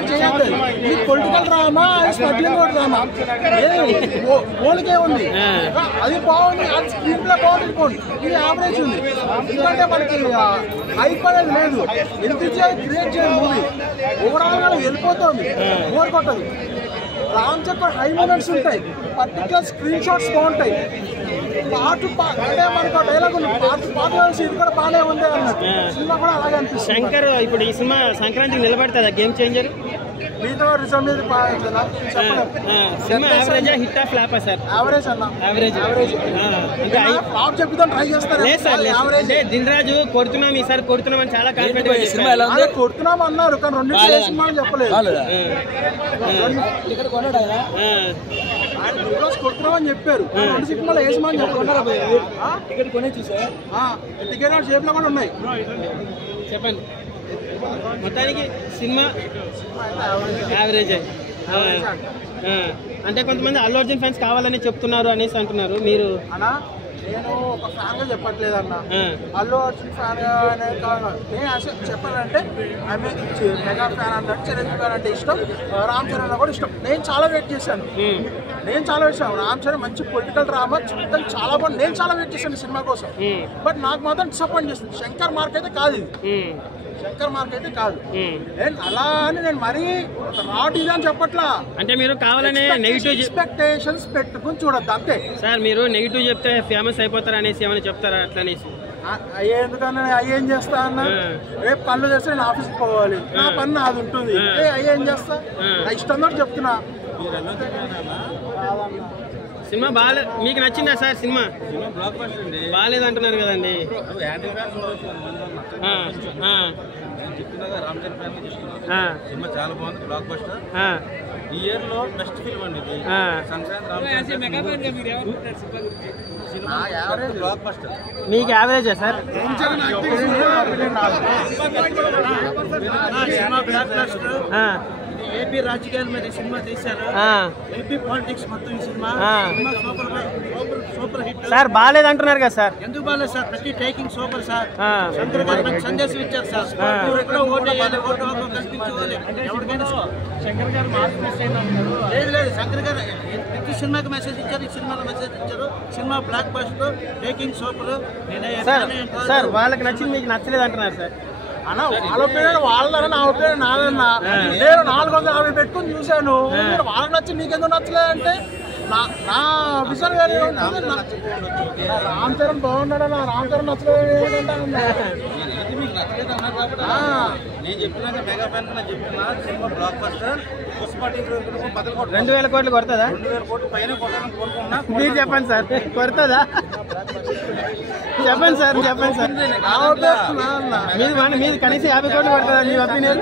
Remake చేయొద్దు. ఇది political drama, smuggling drama, పోలికే ఉంది. అది బాగుంది, అది స్క్రీన్ ప్లే బాగుంది. ఇది యావరేజ్ ఉంది. ఎందుకంటే మనకి హైప్ అనేది లేదు. ఎంతసేపు క్రియేట్ చేయాలి మూవీ ఓవరాల్ గా వెళ్ళిపోతుంది, బోర్ కొట్టదు. రామ్ చరణ్ హై మూమెంట్స్ ఉంటాయి, పర్టికులర్ స్క్రీన్ షాట్స్ బాగుంటాయి. అంటే మనకు డైలాగ్ ఉంది, పాట ఇది కూడా బాగానే ఉంది అన్నట్టు. సినిమా కూడా అలాగే అనిపిస్తుంది. శంకర్ ఇప్పుడు ఈ సినిమా సంక్రాంతికి నిలబడుతుందా గేమ్ చేంజర్? మీతో రిజల్ట్ మీద హిట్ ఆఫ్ ఫ్లాపా సార్? యావరేజ్ అన్న, యావరేజ్. ఫ్లాప్ చెప్తాను ట్రై చేస్తారు. దిల్ రాజు కొడుతున్నాం ఈసారి కొడుతున్నాం అని చాలా కాన్ఫిడెంట్ కొడుతున్నాం అన్నారు, కానీ రెండు సినిమాలు చెప్పలేదు. కొడుతున్నాం అని చెప్పారు, రెండు సినిమాలు ఏ సినిమా టికెట్ కొనే చూసా. టికెట్ షేప్ లో కూడా ఉన్నాయి. చెప్పండి. మొత్తానికి సినిమా యావరేజ్. అంటే కొంతమంది అల్లు అర్జున్ ఫ్యాన్స్ కావాలని చెప్తున్నారు అనేసి అంటున్నారు. మీరు అన్నా నేను ఒక ఫ్యాన్ గా చెప్పట్లేదు అన్న, అల్లు అర్జున్ ఫ్యాన్ నేను అసలు చెప్పాలంటే ఐ మీన్ మెగా ఫ్యాన్ అంటే చిరంజీవి ఫ్యాన్ అంటే ఇష్టం, రామ్ చరణ్ కూడా ఇష్టం. నేను చాలా వెయిట్ చేశాను. రామ్ చరణ్ మంచి పొలిటికల్ డ్రామా చూడడం చాలా బాగుంది. నేను చాలా వెయిట్ చేశాను సినిమా కోసం. బట్ నాకు మాత్రం డిసప్పాయింట్ చేస్తుంది. శంకర్ మార్క్ అయితే కాదు ఇది, శంకర్ మార్క్ అయితే కాదు. అలా అని నేను మరీ రాట్ ఇది అని చెప్పట్లా. అంటే మీరు కావాలనే నెగిటివ్ ఎక్స్పెక్టేషన్స్ పెట్టుకుని చూడద్దు అంతే సార్. మీరు నెగిటివ్ చెప్తే ఫేమస్ అయిపోతారు అనేసి ఏమైనా చెప్తారా? అట్లా అనేసి అయ్యే ఎందుకన్నా అయ్యేం చేస్తా అన్న, రేపు కళ్ళు చేస్తే నేను ఆఫీస్కి పోవాలి, నా పని నాది ఉంటుంది. అయ్యేం చేస్తా, నా ఇష్టం తోటి చెప్తున్నా. సినిమా బాగాలేదు, మీకు నచ్చిందా సార్? సినిమా బాగాలేదు అంటున్నారు కదండి. సినిమా చాలా బాగుంది, బ్లాక్ బస్టర్. ఈ ఇయర్ లో బెస్ట్ ఫిల్మ్ అండి ఇది. Block buster. మీకు యావరేజా సార్? ఏపీ రాజకీయాల మీద సినిమా తీశారు, ఏపీ పాలిటిక్స్ మొత్తం ఈ సినిమా సూపర్ హిట్ సార్. బాగాలేదు అంటున్నారు కదా సార్? ఎందుకు బాగాలేదు సార్? ప్రతి టేకింగ్ సూపర్ సార్. శంకర్ గారు మంచి సందేశం ఇచ్చారు సార్. మీరు ఎక్కడో ఓటు వేయాలి, ఓటు కల్పించుకోవాలి ఎవరికైనా. శంకర్ గారు లేదు, శంకర్ గారు ప్రతి సినిమాకి మెసేజ్ ఇచ్చారు, ఈ సినిమాలో మెసేజ్ ఇచ్చారు. Cinema block buster, taking super. Sir వాళ్ళకి నచ్చింది, మీకు నచ్చలేదు అంటున్నారు సార్? అన్న వాళ్ళ ఒపీనియన్ వాళ్ళదన్న, నా ఒపీనియన్ నాదన్నా. నేను 450 పెట్టుకుని చూశాను, వాళ్ళకి నచ్చి నీకెందుకు నచ్చలేదంటే నా విజన్ వేరే. రామ్ చరణ్ బాగున్నాడన్నా, రామ్ చరణ్ నచ్చలేదు. నేను చెప్పినాక మెగా ఫ్యాన్ చెప్తున్నా, సినిమా బ్లాక్ బస్టర్. 2000 కోట్లు కొడుతుందా? 2000 కోట్లు పైన కొట్టాలని కోరుకున్నా. మీరు చెప్పండి సార్, కొడుతుందా? చెప్పండి సార్, చెప్పండి సార్. మీది కనీసం 50 కోట్లు కొడుతుందా మీ ఒపీనియన్?